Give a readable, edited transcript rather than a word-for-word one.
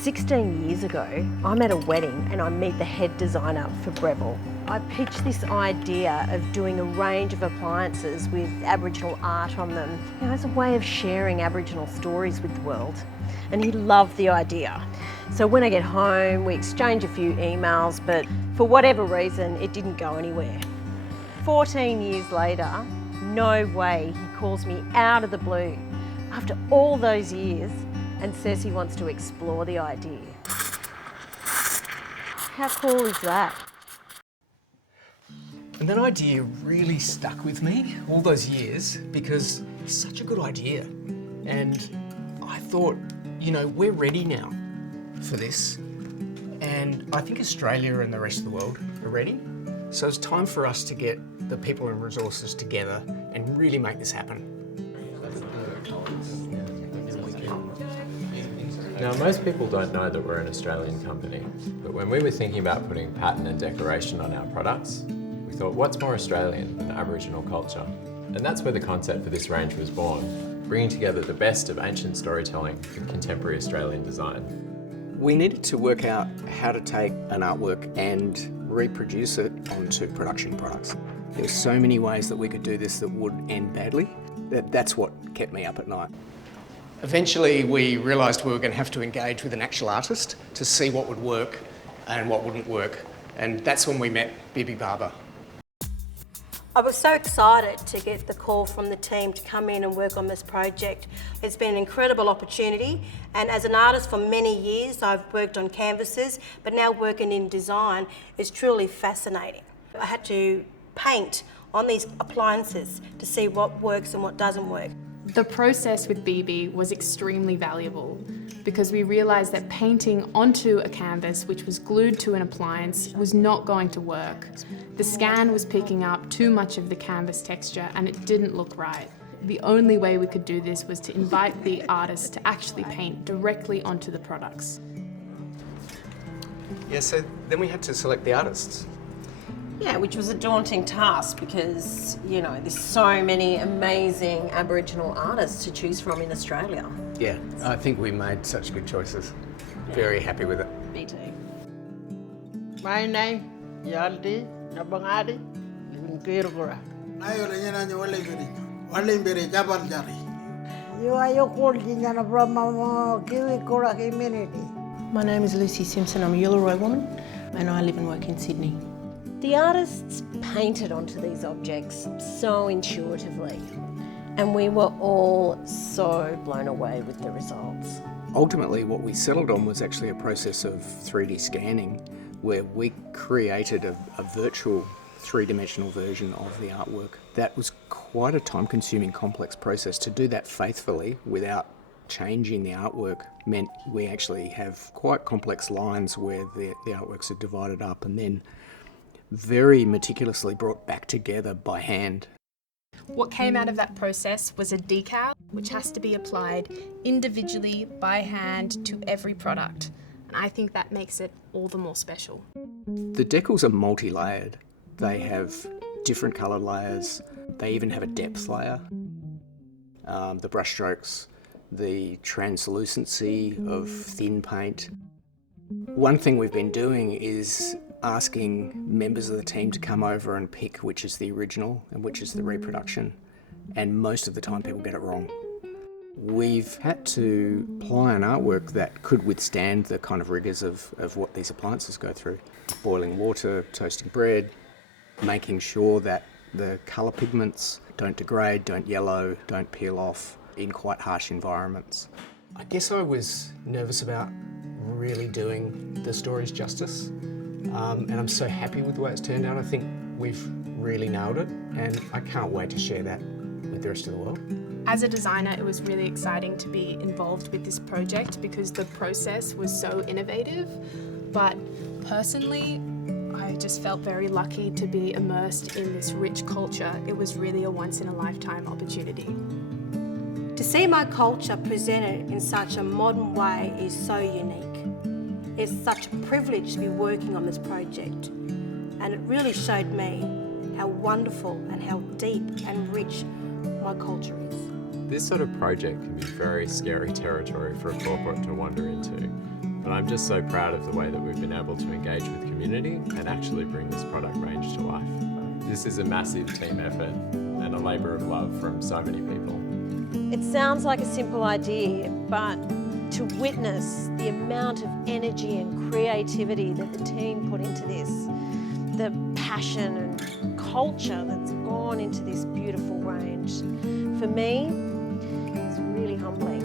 16 years ago, I'm at a wedding and I meet the head designer for Breville. I pitched this idea of doing a range of appliances with Aboriginal art on them, as a way of sharing Aboriginal stories with the world. And he loved the idea. So when I get home, we exchange a few emails, but for whatever reason, it didn't go anywhere. 14 years later, no way, he calls me out of the blue after all those years and says he wants to explore the idea. How cool is that? And that idea really stuck with me all those years because it's such a good idea. And I thought, you know, we're ready now for this. And I think Australia and the rest of the world are ready. So it's time for us to get the people and resources together and really make this happen. Now, most people don't know that we're an Australian company, but when we were thinking about putting pattern and decoration on our products, we thought, what's more Australian than Aboriginal culture? And that's where the concept for this range was born, bringing together the best of ancient storytelling with contemporary Australian design. We needed to work out how to take an artwork and reproduce it onto production products. There were so many ways that we could do this that would end badly. That's what kept me up at night. Eventually we realised we were going to have to engage with an actual artist to see what would work and what wouldn't work. And that's when we met Bibi Barba. I was so excited to get the call from the team to come in and work on this project. It's been an incredible opportunity, and as an artist for many years I've worked on canvases, but now working in design is truly fascinating. I had to paint on these appliances to see what works and what doesn't work. The process with Bibi was extremely valuable because we realised that painting onto a canvas which was glued to an appliance was not going to work. The scan was picking up too much of the canvas texture and it didn't look right. The only way we could do this was to invite the artist to actually paint directly onto the products. Yeah, so then we had to select the artists. Yeah, which was a daunting task because, you know, there's so many amazing Aboriginal artists to choose from in Australia. Yeah, I think we made such good choices. Very happy with it. Me too. My name, Yalti Napangati, live in Curator. Warlimpirrnga Tjapaltjarri. You are Yukultji from Curator community. My name is Lucy Simpson. I'm a Uluru woman and I live and work in Sydney. The artists painted onto these objects so intuitively, and we were all so blown away with the results. Ultimately, what we settled on was actually a process of 3D scanning where we created a virtual three-dimensional version of the artwork. That was quite a time-consuming, complex process. To do that faithfully without changing the artwork meant we actually have quite complex lines where the artworks are divided up and then very meticulously brought back together by hand. What came out of that process was a decal, which has to be applied individually by hand to every product. And I think that makes it all the more special. The decals are multi-layered. They have different coloured layers. They even have a depth layer. The brush strokes, the translucency of thin paint. One thing we've been doing is asking members of the team to come over and pick which is the original and which is the reproduction, and most of the time people get it wrong. We've had to apply an artwork that could withstand the kind of rigours of what these appliances go through. Boiling water, toasting bread, making sure that the colour pigments don't degrade, don't yellow, don't peel off in quite harsh environments. I guess I was nervous about really doing the stories justice. And I'm so happy with the way it's turned out. I think we've really nailed it and I can't wait to share that with the rest of the world. As a designer, it was really exciting to be involved with this project because the process was so innovative. But personally, I just felt very lucky to be immersed in this rich culture. It was really a once-in-a-lifetime opportunity. To see my culture presented in such a modern way is so unique. It's such a privilege to be working on this project, and it really showed me how wonderful and how deep and rich my culture is. This sort of project can be very scary territory for a corporate to wander into. But I'm just so proud of the way that we've been able to engage with community and actually bring this product range to life. This is a massive team effort and a labour of love from so many people. It sounds like a simple idea, but to witness the amount of energy and creativity that the team put into this, the passion and culture that's gone into this beautiful range, for me, it's really humbling.